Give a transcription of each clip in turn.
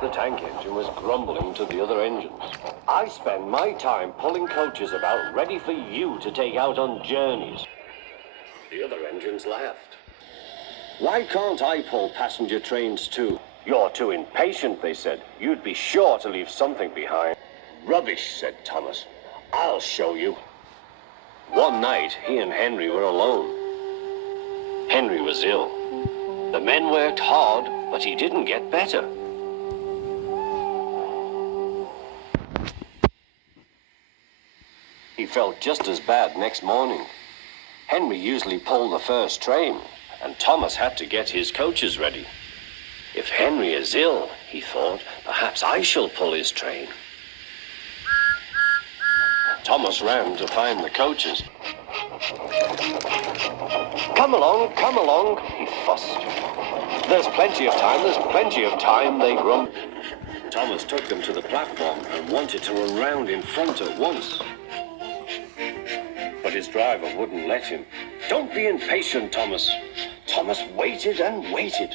the tank engine was grumbling to the other engines. I spend my time pulling coaches about ready for you to take out on journeys. The other engines laughed. Why can't I pull passenger trains too? You're too impatient, they said. You'd be sure to leave something behind. Rubbish, said Thomas. I'll show you. One night, he and Henry were alone. Henry was ill. The men worked hard, but he didn't get better. He felt just as bad next morning. Henry usually pulled the first train, and Thomas had to get his coaches ready. If Henry is ill, he thought, perhaps I shall pull his train. Thomas ran to find the coaches. Come along, he fussed. There's plenty of time, they grumbled. Thomas took them to the platform and wanted to run round in front at once. But his driver wouldn't let him. Don't be impatient, Thomas. Thomas waited and waited.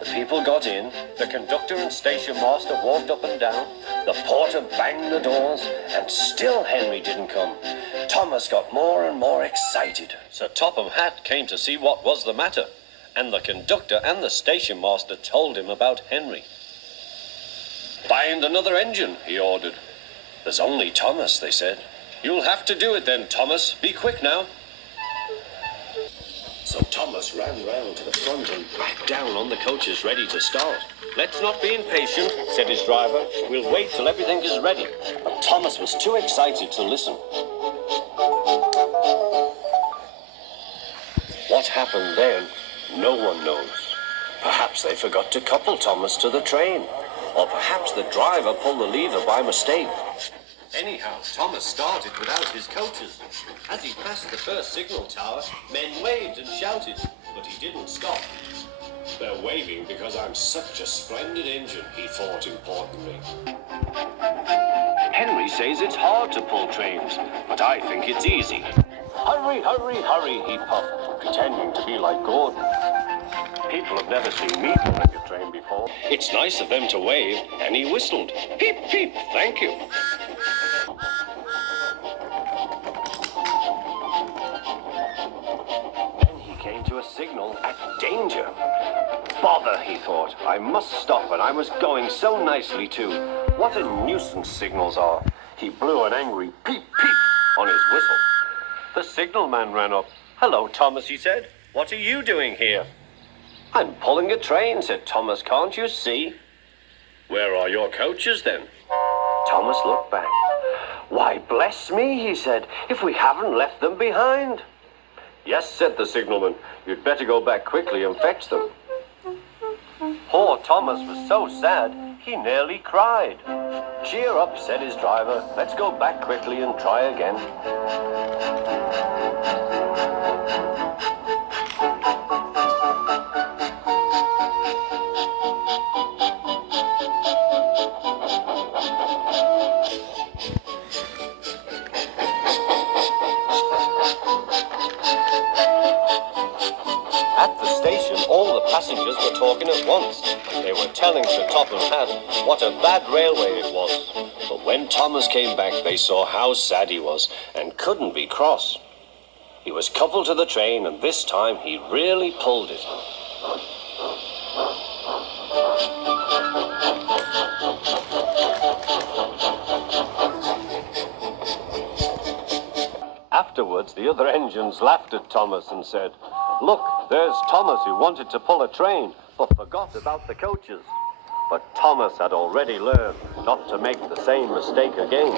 The people got in, the conductor and station master walked up and down, the porter banged the doors, and still Henry didn't come. Thomas got more and more excited. Sir Topham Hatt came to see what was the matter, and the conductor and the station master told him about Henry. Find another engine, he ordered. There's only Thomas, they said. You'll have to do it then, Thomas. Be quick now. So Thomas ran round to the front and backed down on the coaches ready to start. Let's not be impatient, said his driver. We'll wait till everything is ready. But Thomas was too excited to listen. What happened then, no one knows. Perhaps they forgot to couple Thomas to the train. Or perhaps the driver pulled the lever by mistake. Anyhow, Thomas started without his coaches. As he passed the first signal tower, men waved and shouted, but he didn't stop. They're waving because I'm such a splendid engine, he thought importantly. Henry says it's hard to pull trains, but I think it's easy. Hurry, he puffed, pretending to be like Gordon. People have never seen me pulling a train before. It's nice of them to wave, and he whistled. Peep, peep, thank you. Then he came to a signal at danger. Bother, he thought. I must stop, and I was going so nicely too. What a nuisance signals are. He blew an angry peep, peep on his whistle. The signalman ran up. Hello, Thomas, he said. What are you doing here? I'm pulling a train, said Thomas. Can't you see? Where are your coaches, then? Thomas looked back. Why, bless me, he said, if we haven't left them behind. Yes, said the signalman. You'd better go back quickly and fetch them. Poor Thomas was so sad, he nearly cried. Cheer up, said his driver. Let's go back quickly and try again. All the passengers were talking at once. They were telling Sir Topham Hatt what a bad railway it was. But when Thomas came back, they saw how sad he was and couldn't be cross. He was coupled to the train, and this time he really pulled it. Afterwards, the other engines laughed at Thomas and said, Look, there's Thomas who wanted to pull a train, but forgot about the coaches. But Thomas had already learned not to make the same mistake again.